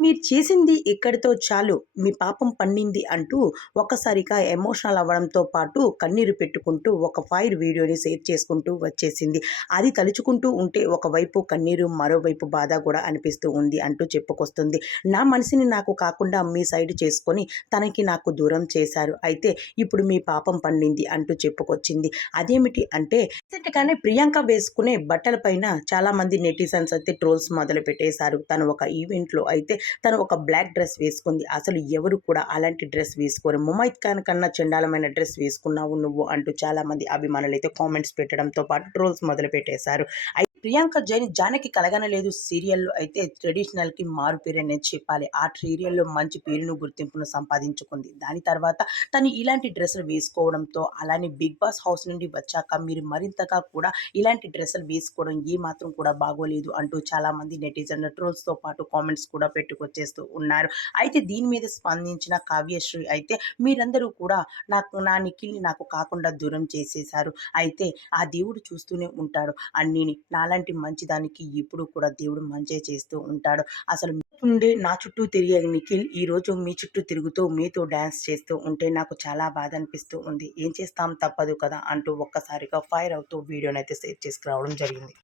మీరు చేసింది ఇక్కడితో చాలు. మీ పాపం పండింది అంటూ ఒక్కసారిగా ఎమోషనల్ అవ్వడంతో పాటు కన్నీరు పెట్టుకుంటూ ఒక ఫైర్ వీడియోని షేర్ చేసుకుంటూ వచ్చేసింది. అది తలుచుకుంటూ ఉంటే ఒకవైపు కన్నీరు, మరోవైపు బాధ కూడా అనిపిస్తూ ఉంది అంటూ చెప్పుకొస్తుంది. నా మనసుని నాకు కాకుండా మీ సైడ్ చేసుకొని తనకి నాకు దూరం చేశారు. అయితే ఇప్పుడు మీ పాపం పండింది అంటూ చెప్పుకొచ్చింది. అదేమిటి అంటే రీసెంట్‌గానే ప్రియాంక వేసుకునే బట్టల పైన చాలామంది నెటిజన్స్ అయితే ట్రోల్స్ మొదలుపెట్టేశారు. తను ఒక ఈవెంట్‌లో అయితే తను ఒక బ్లాక్ డ్రెస్ వేసుకుంది. అసలు ఎవరు కూడా అలాంటి డ్రెస్ వేసుకోరు. ముమైత్ ఖాన్ కన్నా చండాలమైన డ్రెస్ వేసుకున్నావు నువ్వు అంటూ చాలామంది అభిమానులైతే కామెంట్స్ పెట్టడంతో పాటు ట్రోల్స్ మొదలుపెట్టేశారు. ప్రియాంక జైన్ జానకి కలగనలేదు సీరియల్‌లో అయితే ట్రెడిషనల్‌కి మారుపేరనే చెప్పాలి. ఆ సీరియల్‌లో మంచి పేరును, గుర్తింపును సంపాదించుకుంది. దాని తర్వాత తను ఇలాంటి డ్రెస్సులు వేసుకోవడంతో అలానే 'బిగ్ బాస్' హౌస్ నుండి వచ్చాక మీరు మరింతగా కూడా ఇలాంటి డ్రెస్సులు వేసుకోవడం ఏమాత్రం కూడా బాగోలేదు అంటూ చాలామంది నెటిజన్లు ట్రోల్స్‌తో పాటు కామెంట్స్ కూడా పెట్టుకొచ్చేస్తూ ఉన్నారు. అయితే దీని మీద స్పందించిన కావ్యశ్రీ అయితే మీరందరూ కూడా నా నిఖిల్‌ని నాకు కాకుండా దూరం చేసేశారు. అయితే ఆ దేవుడు చూస్తూనే ఉంటాడు అన్నీని. నాలాంటి మంచిదానికి ఎప్పుడు కూడా దేవుడు మంచే చేస్తూ ఉంటాడు. అసలు ఉండే నా చుట్టూ తిరిగే నిఖిల్ ఈరోజు మీ చుట్టూ తిరుగుతూ మీతో డాన్స్ చేస్తూ ఉంటే నాకు చాలా బాధ అనిపిస్తూ ఉంది. ఏం చేస్తాం తప్పదు కదా అంటూ ఒక్కసారిగా ఫైర్ అవుతూ వీడియోనైతే షేర్ చేసుకురావడం జరిగింది.